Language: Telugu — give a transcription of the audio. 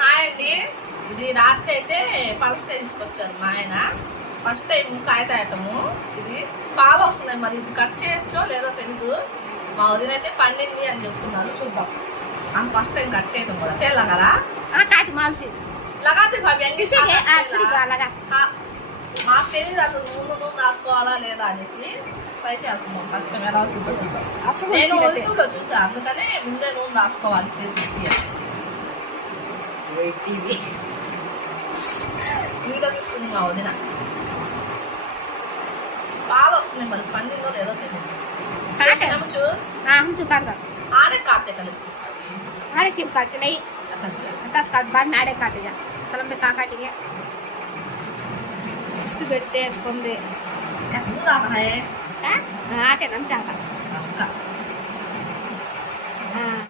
హాయ్ అండి. ఇది రాత్రి అయితే పనసకాయ తీసుకొచ్చారు మా ఆయన. ఫస్ట్ టైం కాయ తాగటము. ఇది బాగా వస్తుంది, మరి ఇది కట్ చేయొచ్చో లేదో తెలీదు. మా వదిన అయితే పండింది అని చెప్తున్నారు, చూద్దాం. ఫస్ట్ టైం కట్ చేయటం కూడా తేలా కదా लगाते भाभी మాకు తెలియదు అసలు నూనె రాసుకోవాలా లేదా అనేసి ట్రై చేస్తున్నాం. ఫస్ట్ టైం ఎలా వచ్చిందో చూద్దాం. నేను యూట్యూబ్లో చూసా, అందుకనే ముందే నూనె రాసుకోవాలి చేతికి. వీడియో ఇస్తుంది మా వదిన. బాగా వస్తుంది, మరి పండిందో లేదో తెలియదు. आड़े काटते कल आड़े क्यों काटते नहीं तस काट बाद में आड़े काटे जा तलम पे का काटेंगे इस्तु बैठते स्तंदे दूध आता है आटे नम चाहता